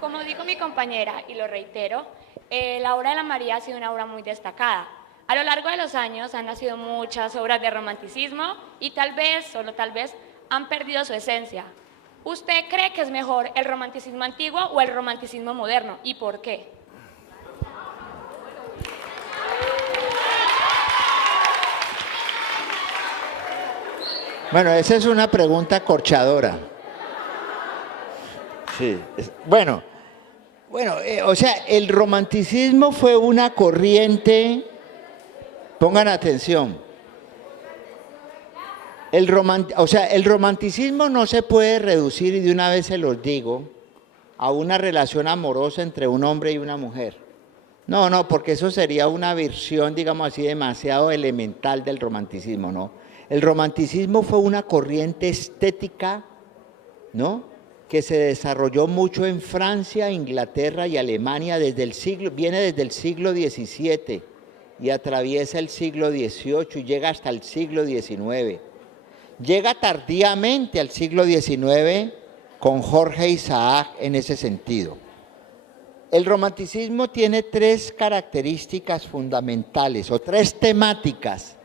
Como dijo mi compañera, y lo reitero, la obra de la María ha sido una obra muy destacada. A lo largo de los años han nacido muchas obras de romanticismo y tal vez, solo tal vez, han perdido su esencia. ¿Usted cree que es mejor el romanticismo antiguo o el romanticismo moderno? ¿Y por qué? Bueno, esa es una pregunta corchadora. Sí. Bueno, o sea, el romanticismo fue una corriente, pongan atención, el romanticismo no se puede reducir, y de una vez se los digo, a una relación amorosa entre un hombre y una mujer. No, porque eso sería una versión, digamos así, demasiado elemental del romanticismo, ¿no? El romanticismo fue una corriente estética, ¿no?, que se desarrolló mucho en Francia, Inglaterra y Alemania viene desde el siglo XVII y atraviesa el siglo XVIII y llega hasta el siglo XIX. Llega tardíamente al siglo XIX con Jorge Isaac en ese sentido. El romanticismo tiene tres características fundamentales o tres temáticas.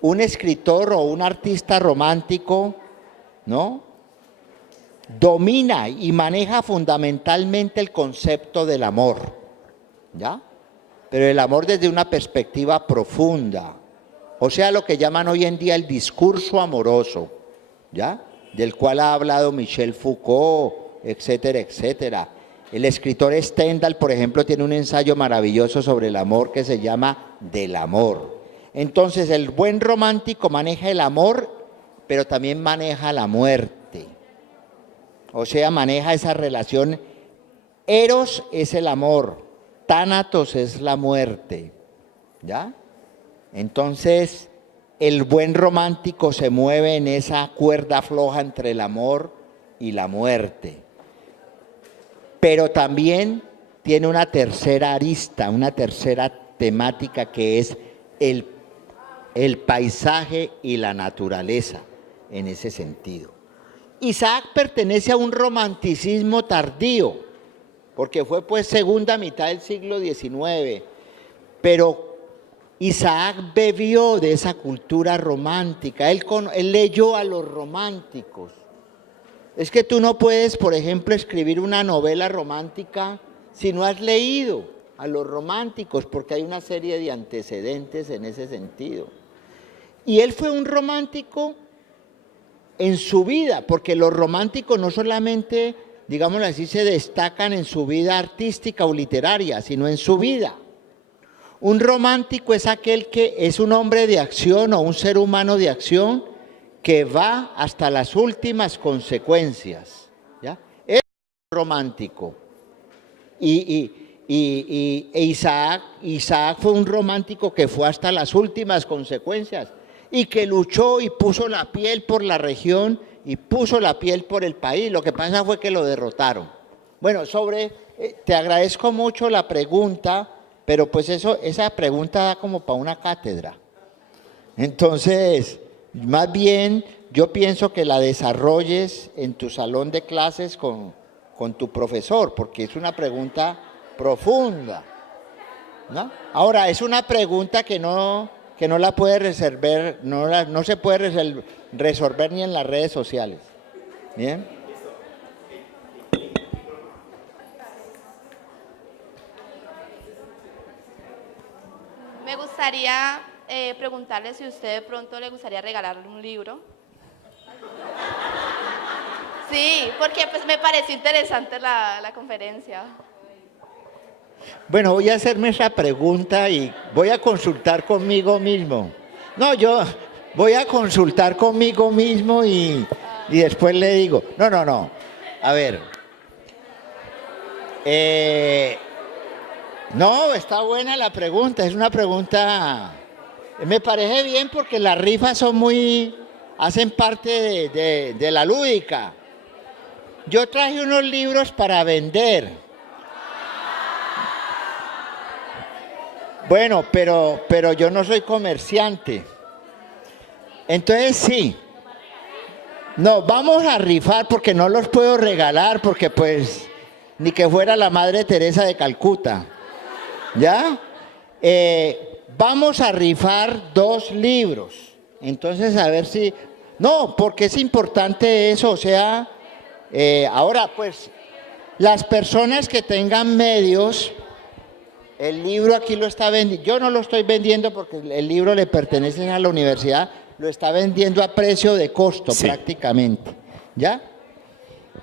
Un escritor o un artista romántico, ¿no?, domina y maneja fundamentalmente el concepto del amor, ¿ya? Pero el amor desde una perspectiva profunda, o sea, lo que llaman hoy en día el discurso amoroso, ¿ya?, del cual ha hablado Michel Foucault, etcétera, etcétera. El escritor Stendhal, por ejemplo, tiene un ensayo maravilloso sobre el amor que se llama Del amor. Entonces, el buen romántico maneja el amor, pero también maneja la muerte. O sea, maneja esa relación. Eros es el amor, Tánatos es la muerte, ¿ya? Entonces, el buen romántico se mueve en esa cuerda floja entre el amor y la muerte. Pero también tiene una tercera arista, una tercera temática que es el paisaje y la naturaleza en ese sentido. Isaac pertenece a un romanticismo tardío, porque fue pues segunda mitad del siglo XIX, pero Isaac bebió de esa cultura romántica, él leyó a los románticos. Es que tú no puedes, por ejemplo, escribir una novela romántica si no has leído a los románticos, porque hay una serie de antecedentes en ese sentido. Y él fue un romántico en su vida, porque los románticos no solamente, digámoslo así, se destacan en su vida artística o literaria, sino en su vida. Un romántico es aquel que es un hombre de acción o un ser humano de acción que va hasta las últimas consecuencias, ¿ya? Es romántico. Isaac fue un romántico que fue hasta las últimas consecuencias y que luchó y puso la piel por la región y puso la piel por el país. Lo que pasa fue que lo derrotaron. Bueno, te agradezco mucho la pregunta, pero pues esa pregunta da como para una cátedra. Entonces, más bien, yo pienso que la desarrolles en tu salón de clases con tu profesor, porque es una pregunta profunda, ¿no? Ahora, es una pregunta que no la puede resolver, no se puede resolver ni en las redes sociales. ¿Bien? Me gustaría preguntarle si usted de pronto le gustaría regalarle un libro. Sí, porque pues me pareció interesante la conferencia. Bueno, voy a hacerme esa pregunta y voy a consultar conmigo mismo. No, yo voy a consultar conmigo mismo y después le digo. No. A ver. No, está buena la pregunta. Es una pregunta. Me parece bien porque las rifas son muy hacen parte de la lúdica. Yo traje unos libros para vender. Bueno, pero yo no soy comerciante. Entonces sí. No, vamos a rifar porque no los puedo regalar porque pues ni que fuera la Madre Teresa de Calcuta. ¿Ya? Vamos a rifar 2 libros. Entonces a ver si... No, porque es importante eso, o sea... ahora pues las personas que tengan medios, el libro aquí lo está vendiendo, yo no lo estoy vendiendo porque el libro le pertenece a la universidad, lo está vendiendo a precio de costo prácticamente, ¿ya?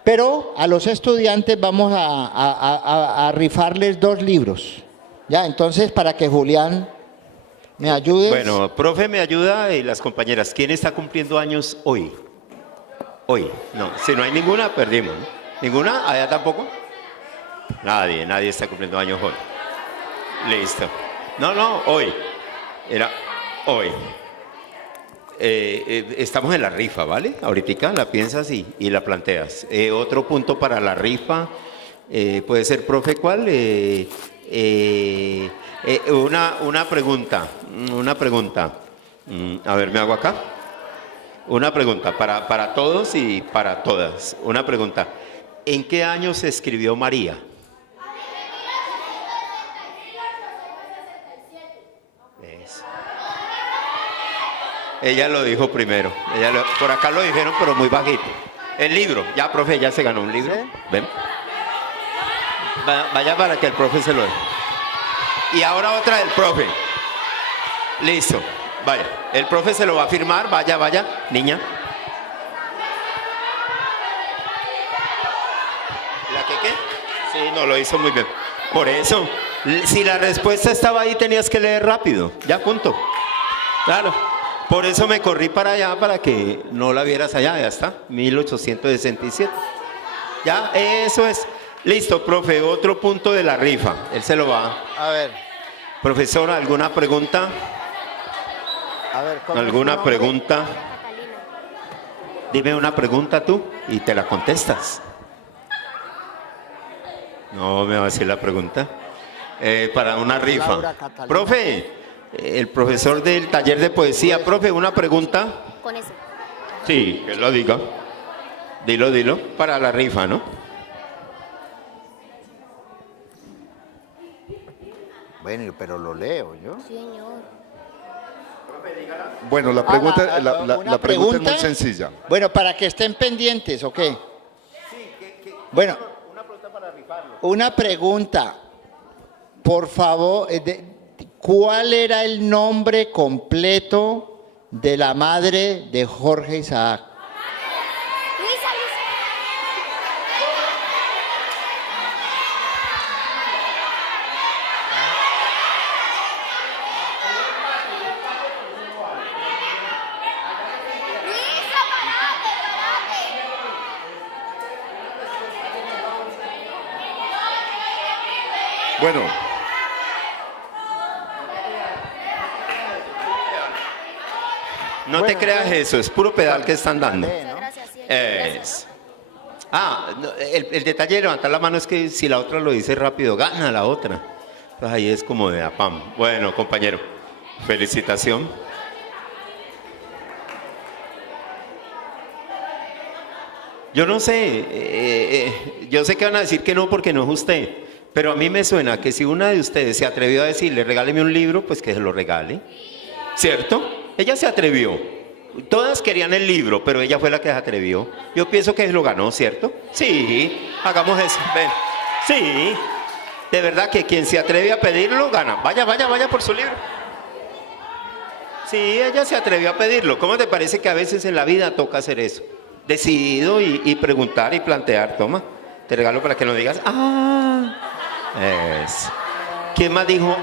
Pero a los estudiantes vamos a rifarles 2 libros, ¿ya? Entonces para que Julián me ayude. Bueno, profe me ayuda y las compañeras, ¿quién está cumpliendo años hoy? Hoy, no, si no hay ninguna, perdimos. ¿No? ¿Ninguna? ¿Allá tampoco? Nadie está cumpliendo años hoy. Listo. No, hoy. Era hoy. Estamos en la rifa, ¿vale? Ahorita la piensas y la planteas. Otro punto para la rifa, puede ser, profe, ¿cuál? Una pregunta. A ver, ¿me hago acá? Una pregunta para todos y para todas. Una pregunta. ¿En qué año se escribió María? Eso. Ella lo dijo primero. Por acá lo dijeron, pero muy bajito. El libro. Ya, profe, ya se ganó un libro. Ven. Vaya para que el profe se lo dé. Y ahora otra del profe. Listo. Vaya, el profe se lo va a firmar, vaya, niña. ¿La qué? Sí, no, lo hizo muy bien. Por eso, si la respuesta estaba ahí, tenías que leer rápido. Ya, punto. Claro. Por eso me corrí para allá, para que no la vieras allá. Ya está, 1867. Ya, eso es. Listo, profe, otro punto de la rifa. Él se lo va. A ver. Profesora, ¿alguna pregunta? A ver, ¿alguna pregunta? Dime una pregunta tú y te la contestas. No me va a decir la pregunta. Para una rifa. Profe, el profesor del taller de poesía. Profe, una pregunta. Con eso. Sí, que lo diga. Dilo. Para la rifa, ¿no? Bueno, pero lo leo yo. Sí, señor. Bueno, la pregunta, la pregunta es muy sencilla. Bueno, para que estén pendientes, ¿ok? Bueno, una pregunta. Por favor, ¿cuál era el nombre completo de la madre de Jorge Isaac? Bueno. No te creas eso, es puro pedal que están dando. Es. El detalle de levantar la mano es que si la otra lo dice rápido, gana la otra. Entonces ahí es como de apam. Bueno, compañero, felicitación. Yo no sé, yo sé que van a decir que no porque no es usted, pero a mí me suena que si una de ustedes se atrevió a decirle, regáleme un libro, pues que se lo regale, ¿cierto? Ella se atrevió. Todas querían el libro, pero ella fue la que se atrevió. Yo pienso que lo ganó, ¿cierto? Sí, hagamos eso. Ven. Sí, de verdad que quien se atreve a pedirlo, gana. Vaya por su libro. Sí, ella se atrevió a pedirlo. ¿Cómo te parece que a veces en la vida toca hacer eso? Decidido y preguntar y plantear. Toma, te regalo para que no digas, es. ¿Quién más dijo?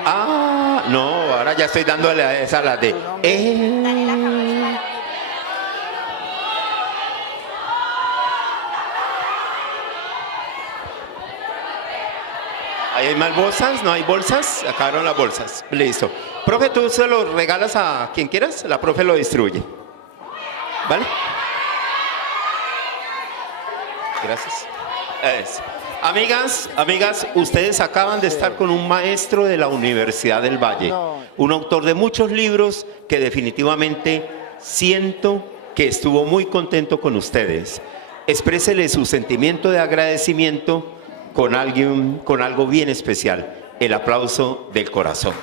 No, ahora ya estoy dándole a esa la de ¿Ahí hay más bolsas? ¿No hay bolsas? Acabaron las bolsas. Listo. Profe, ¿tú se lo regalas a quien quieras? La profe lo distribuye. ¿Vale? Gracias. Amigas, ustedes acaban de estar con un maestro de la Universidad del Valle, un autor de muchos libros que definitivamente siento que estuvo muy contento con ustedes. Exprésele su sentimiento de agradecimiento con algo bien especial, el aplauso del corazón.